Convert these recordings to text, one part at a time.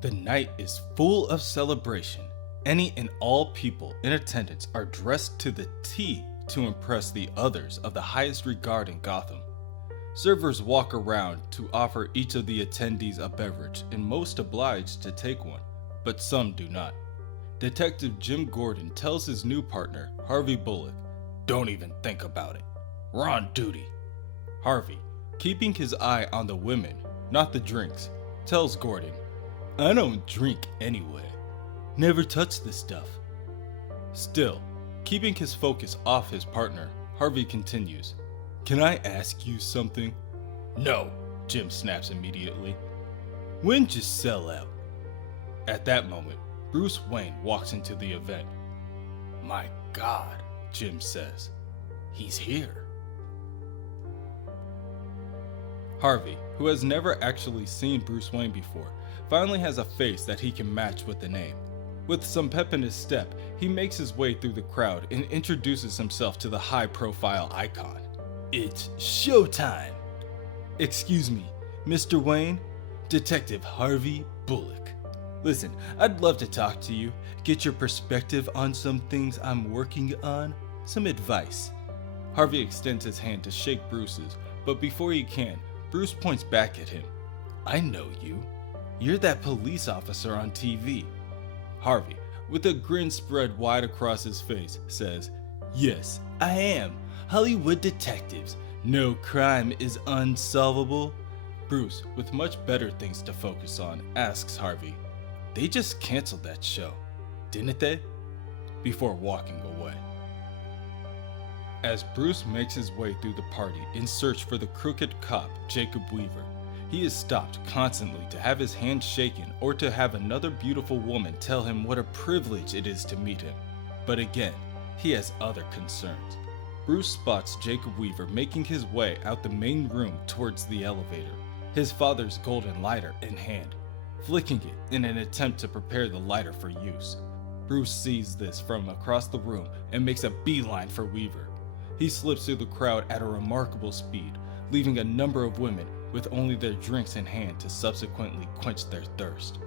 The night is full of celebration. Any and all people in attendance are dressed to the T to impress the others of the highest regard in Gotham. Servers walk around to offer each of the attendees a beverage, and most oblige to take one, but some do not. Detective Jim Gordon tells his new partner, Harvey Bullock, "Don't even think about it. We're on duty." Harvey, keeping his eye on the women, not the drinks, tells Gordon, "I don't drink anyway. Never touch this stuff." Still, keeping his focus off his partner, Harvey continues, "Can I ask you something?" "No," Jim snaps immediately. "When'd you sell out?" At that moment, Bruce Wayne walks into the event. "My God," Jim says, "he's here." Harvey, who has never actually seen Bruce Wayne before, finally has a face that he can match with the name. With some pep in his step, he makes his way through the crowd and introduces himself to the high-profile icon. "It's showtime!" "Excuse me, Mr. Wayne? Detective Harvey Bullock. Listen, I'd love to talk to you, get your perspective on some things I'm working on, some advice." Harvey extends his hand to shake Bruce's, but before he can, Bruce points back at him. "I know you. You're that police officer on TV." Harvey, with a grin spread wide across his face, says, "Yes, I am. Hollywood detectives. No crime is unsolvable." Bruce, with much better things to focus on, asks Harvey, "They just canceled that show, didn't they?" before walking away. As Bruce makes his way through the party in search for the crooked cop, Jacob Weaver, he is stopped constantly to have his hand shaken or to have another beautiful woman tell him what a privilege it is to meet him. But again, he has other concerns. Bruce spots Jacob Weaver making his way out the main room towards the elevator, his father's golden lighter in hand, flicking it in an attempt to prepare the lighter for use. Bruce sees this from across the room and makes a beeline for Weaver. He slips through the crowd at a remarkable speed, leaving a number of women with only their drinks in hand to subsequently quench their thirst.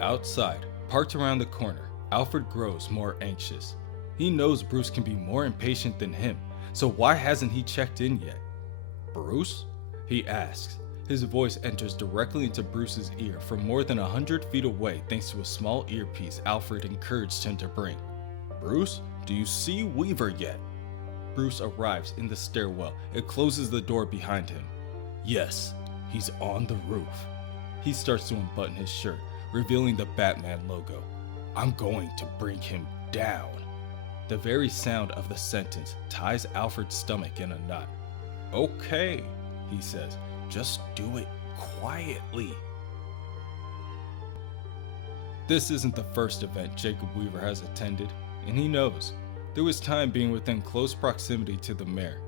Outside, parked around the corner, Alfred grows more anxious. He knows Bruce can be more impatient than him, so why hasn't he checked in yet? "Bruce?" he asks. His voice enters directly into Bruce's ear from more than 100 feet away thanks to a small earpiece Alfred encouraged him to bring. "Bruce, do you see Weaver yet?" Bruce arrives in the stairwell and closes the door behind him. "Yes, he's on the roof." He starts to unbutton his shirt, revealing the Batman logo. "I'm going to bring him down." The very sound of the sentence ties Alfred's stomach in a knot. "Okay," he says, "just do it quietly." This isn't the first event Jacob Weaver has attended, and he knows, through his time being within close proximity to the mayor,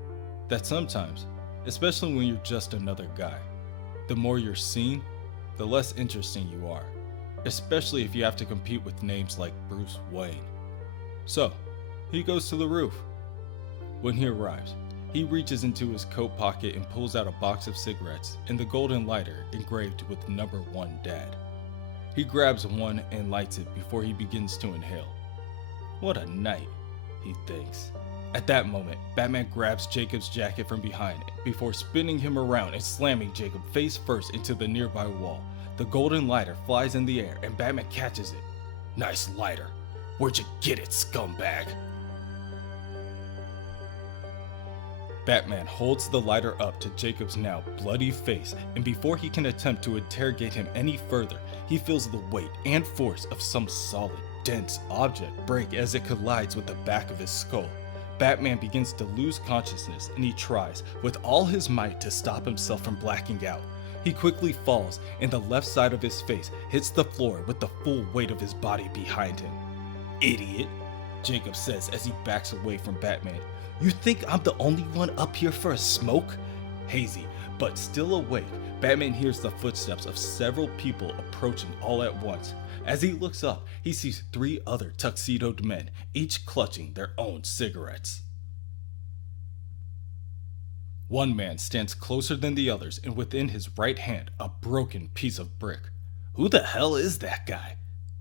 that sometimes, especially when you're just another guy, the more you're seen, the less interesting you are, especially if you have to compete with names like Bruce Wayne. So, he goes to the roof. When he arrives, he reaches into his coat pocket and pulls out a box of cigarettes and the golden lighter engraved with number 1 Dad. He grabs one and lights it before he begins to inhale. What a night, he thinks. At that moment, Batman grabs Jacob's jacket from behind before spinning him around and slamming Jacob face first into the nearby wall. The golden lighter flies in the air and Batman catches it. "Nice lighter. Where'd you get it, scumbag?" Batman holds the lighter up to Jacob's now bloody face, and before he can attempt to interrogate him any further, he feels the weight and force of some solid, dense object break as it collides with the back of his skull. Batman begins to lose consciousness and he tries, with all his might, to stop himself from blacking out. He quickly falls and the left side of his face hits the floor with the full weight of his body behind him. "Idiot," Jacob says as he backs away from Batman. "You think I'm the only one up here for a smoke?" Hazy, but still awake, Batman hears the footsteps of several people approaching all at once. As he looks up, he sees 3 other tuxedoed men, each clutching their own cigarettes. One man stands closer than the others and within his right hand a broken piece of brick. "Who the hell is that guy?"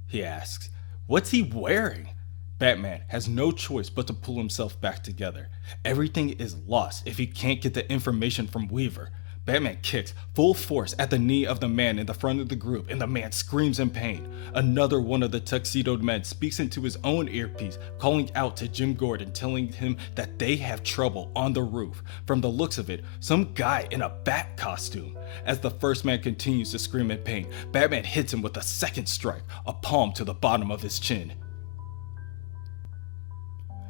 he asks. "What's he wearing?" Batman has no choice but to pull himself back together. Everything is lost if he can't get the information from Weaver. Batman kicks full force at the knee of the man in the front of the group and the man screams in pain. Another one of the tuxedoed men speaks into his own earpiece, calling out to Jim Gordon, telling him that they have trouble on the roof. From the looks of it, some guy in a bat costume. As the first man continues to scream in pain, Batman hits him with a second strike, a palm to the bottom of his chin.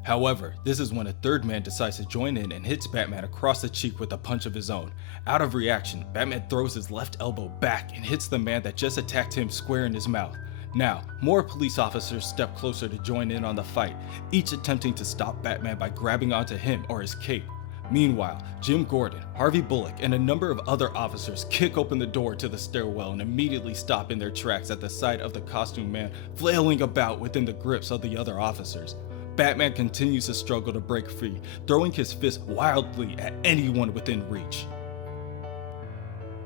However, this is when a third man decides to join in and hits Batman across the cheek with a punch of his own. Out of reaction, Batman throws his left elbow back and hits the man that just attacked him square in his mouth. Now, more police officers step closer to join in on the fight, each attempting to stop Batman by grabbing onto him or his cape. Meanwhile, Jim Gordon, Harvey Bullock, and a number of other officers kick open the door to the stairwell and immediately stop in their tracks at the sight of the costumed man flailing about within the grips of the other officers. Batman continues to struggle to break free, throwing his fist wildly at anyone within reach.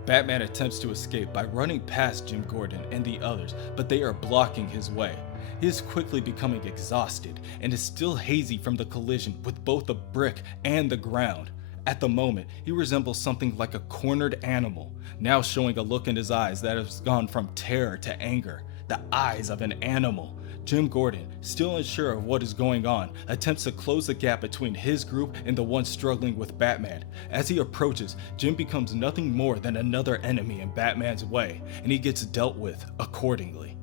Batman attempts to escape by running past Jim Gordon and the others, but they are blocking his way. He is quickly becoming exhausted and is still hazy from the collision with both the brick and the ground. At the moment, he resembles something like a cornered animal, now showing a look in his eyes that has gone from terror to anger. The eyes of an animal. Jim Gordon, still unsure of what is going on, attempts to close the gap between his group and the one struggling with Batman. As he approaches, Jim becomes nothing more than another enemy in Batman's way, and he gets dealt with accordingly.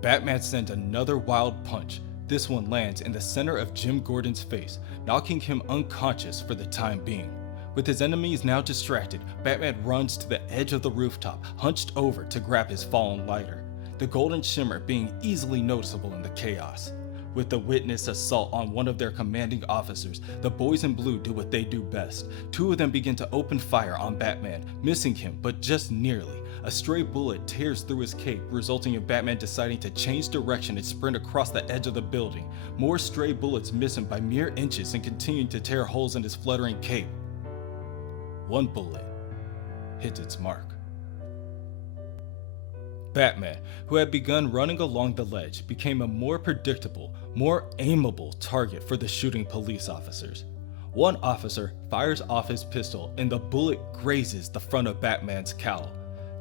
Batman sends another wild punch. This one lands in the center of Jim Gordon's face, knocking him unconscious for the time being. With his enemies now distracted, Batman runs to the edge of the rooftop, hunched over to grab his fallen lighter, the golden shimmer being easily noticeable in the chaos. With the witnessed assault on one of their commanding officers, the boys in blue do what they do best. Two of them begin to open fire on Batman, missing him but just nearly. A stray bullet tears through his cape, resulting in Batman deciding to change direction and sprint across the edge of the building. More stray bullets miss him by mere inches and continue to tear holes in his fluttering cape. One bullet hits its mark. Batman, who had begun running along the ledge, became a more predictable, more aimable target for the shooting police officers. One officer fires off his pistol and the bullet grazes the front of Batman's cowl.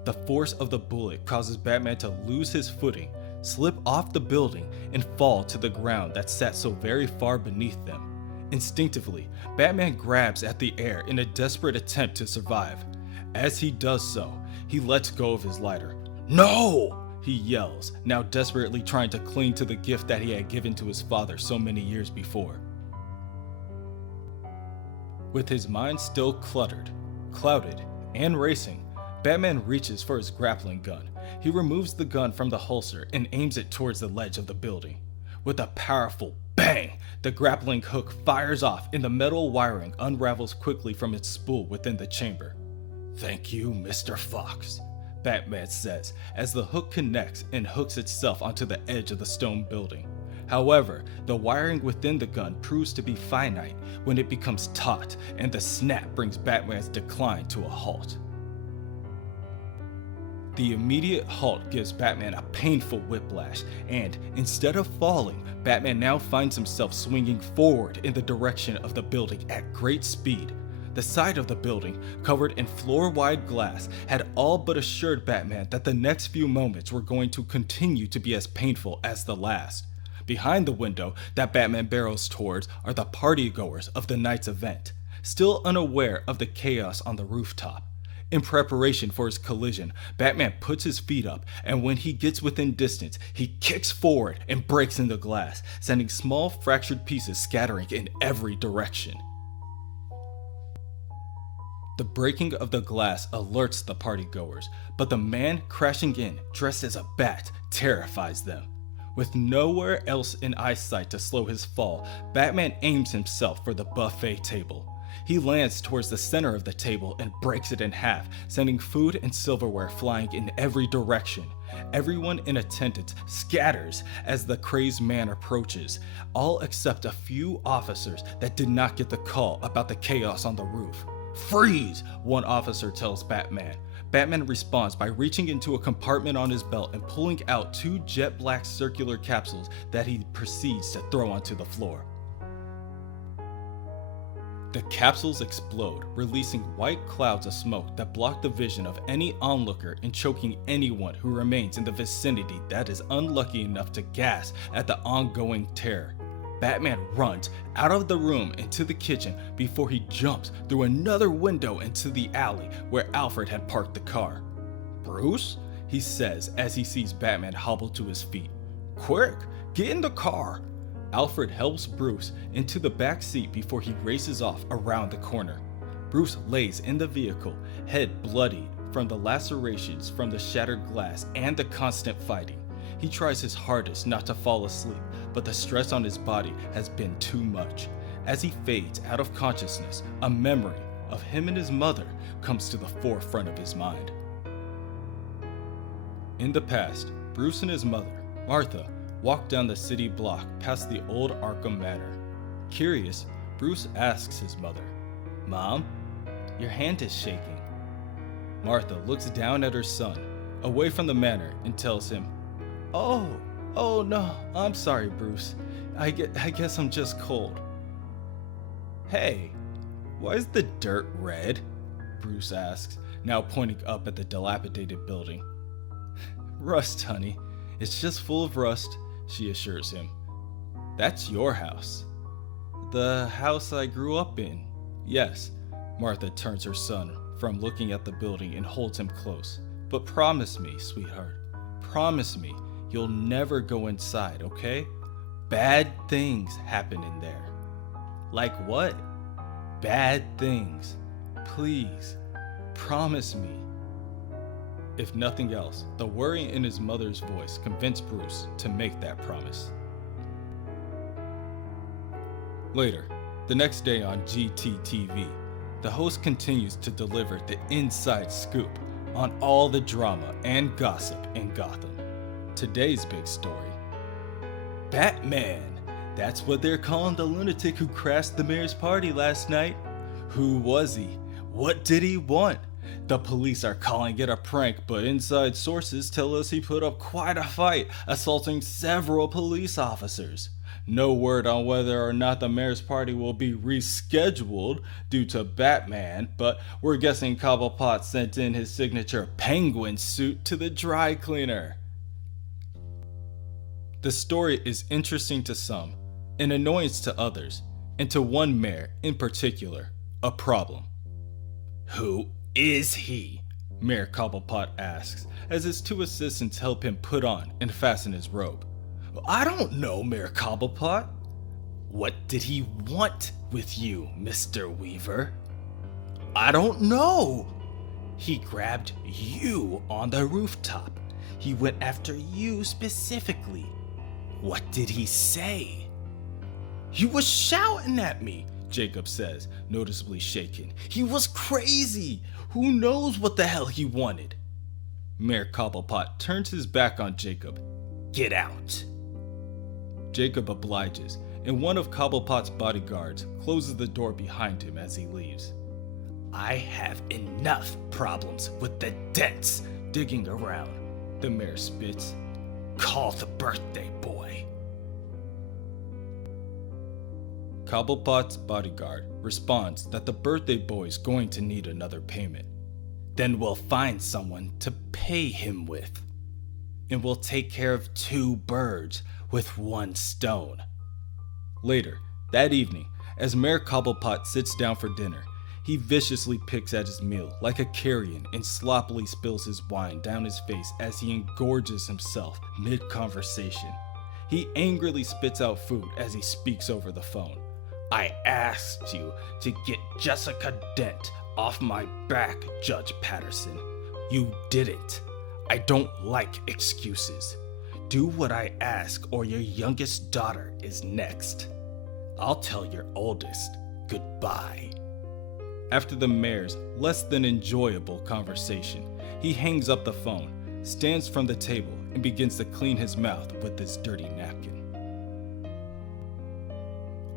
The force of the bullet causes Batman to lose his footing, slip off the building, and fall to the ground that sat so very far beneath them. Instinctively, Batman grabs at the air in a desperate attempt to survive. As he does so, he lets go of his lighter. "No!" he yells, now desperately trying to cling to the gift that he had given to his father so many years before. With his mind still cluttered, clouded, and racing, Batman reaches for his grappling gun. He removes the gun from the holster and aims it towards the ledge of the building. With a powerful bang, the grappling hook fires off and the metal wiring unravels quickly from its spool within the chamber. "Thank you, Mr. Fox," Batman says as the hook connects and hooks itself onto the edge of the stone building. However, the wiring within the gun proves to be finite when it becomes taut, and the snap brings Batman's decline to a halt. The immediate halt gives Batman a painful whiplash, and instead of falling, Batman now finds himself swinging forward in the direction of the building at great speed. The side of the building, covered in floor-wide glass, had all but assured Batman that the next few moments were going to continue to be as painful as the last. Behind the window that Batman barrels towards are the partygoers of the night's event, still unaware of the chaos on the rooftop. In preparation for his collision, Batman puts his feet up, and when he gets within distance, he kicks forward and breaks in the glass, sending small fractured pieces scattering in every direction. The breaking of the glass alerts the partygoers, but the man crashing in, dressed as a bat, terrifies them. With nowhere else in eyesight to slow his fall, Batman aims himself for the buffet table. He lands towards the center of the table and breaks it in half, sending food and silverware flying in every direction. Everyone in attendance scatters as the crazed man approaches, all except a few officers that did not get the call about the chaos on the roof. "Freeze!" one officer tells Batman. Batman responds by reaching into a compartment on his belt and pulling out 2 jet black circular capsules that he proceeds to throw onto the floor. The capsules explode, releasing white clouds of smoke that block the vision of any onlooker and choking anyone who remains in the vicinity that is unlucky enough to gasp at the ongoing terror. Batman runs out of the room into the kitchen before he jumps through another window into the alley where Alfred had parked the car. "Bruce?" he says as he sees Batman hobble to his feet. "Quick, get in the car." Alfred helps Bruce into the back seat before he races off around the corner. Bruce lays in the vehicle, head bloody from the lacerations from the shattered glass and the constant fighting. He tries his hardest not to fall asleep, but the stress on his body has been too much. As he fades out of consciousness, a memory of him and his mother comes to the forefront of his mind. In the past, Bruce and his mother, Martha, walk down the city block past the old Arkham Manor. Curious, Bruce asks his mother, "Mom, your hand is shaking." Martha looks down at her son, away from the manor, and tells him, Oh no, I'm sorry, Bruce. I guess I'm just cold." "Hey, why is the dirt red?" Bruce asks, now pointing up at the dilapidated building. "Rust, honey. It's just full of rust," she assures him. "That's your house." "The house I grew up in." "Yes." Martha turns her son from looking at the building and holds him close. "But promise me, sweetheart. Promise me you'll never go inside, okay? Bad things happen in there." "Like what?" "Bad things. Please, promise me." If nothing else, the worry in his mother's voice convinced Bruce to make that promise. Later, the next day on GTTV, the host continues to deliver the inside scoop on all the drama and gossip in Gotham. Today's big story: Batman. That's what they're calling the lunatic who crashed the mayor's party last night. Who was he? What did he want? The police are calling it a prank, but inside sources tell us he put up quite a fight, assaulting several police officers. No word on whether or not the mayor's party will be rescheduled due to Batman, but we're guessing Cobblepot sent in his signature penguin suit to the dry cleaner. The story is interesting to some, an annoyance to others, and to one mayor in particular, a problem. "Who is he?" Mayor Cobblepot asks, as his 2 assistants help him put on and fasten his robe. "I don't know, Mayor Cobblepot." "What did he want with you, Mr. Weaver?" "I don't know." "He grabbed you on the rooftop. He went after you specifically." "What did he say?" "He was shouting at me," Jacob says, noticeably shaken. "He was crazy. Who knows what the hell he wanted?" Mayor Cobblepot turns his back on Jacob. "Get out." Jacob obliges, and one of Cobblepot's bodyguards closes the door behind him as he leaves. "I have enough problems with the dents digging around," the mayor spits. "Call the birthday boy." Cobblepot's bodyguard responds that the birthday boy's going to need another payment. "Then we'll find someone to pay him with. And we'll take care of 2 birds with 1 stone." Later, that evening, as Mayor Cobblepot sits down for dinner, he viciously picks at his meal like a carrion and sloppily spills his wine down his face as he engorges himself mid-conversation. He angrily spits out food as he speaks over the phone. "I asked you to get Jessica Dent off my back, Judge Patterson. You didn't. I don't like excuses. Do what I ask or your youngest daughter is next. I'll tell your oldest goodbye." After the mayor's less than enjoyable conversation, he hangs up the phone, stands from the table, and begins to clean his mouth with his dirty napkin.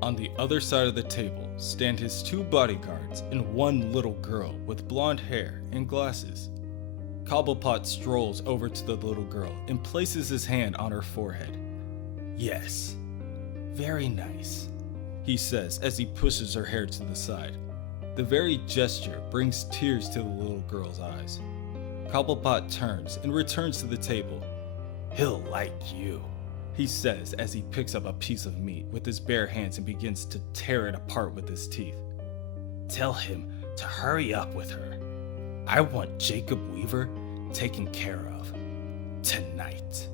On the other side of the table stand his 2 bodyguards and one little girl with blonde hair and glasses. Cobblepot strolls over to the little girl and places his hand on her forehead. "Yes, very nice," he says as he pushes her hair to the side. The very gesture brings tears to the little girl's eyes. Cobblepot turns and returns to the table. "He'll like you," he says as he picks up a piece of meat with his bare hands and begins to tear it apart with his teeth. "Tell him to hurry up with her. I want Jacob Weaver taken care of tonight."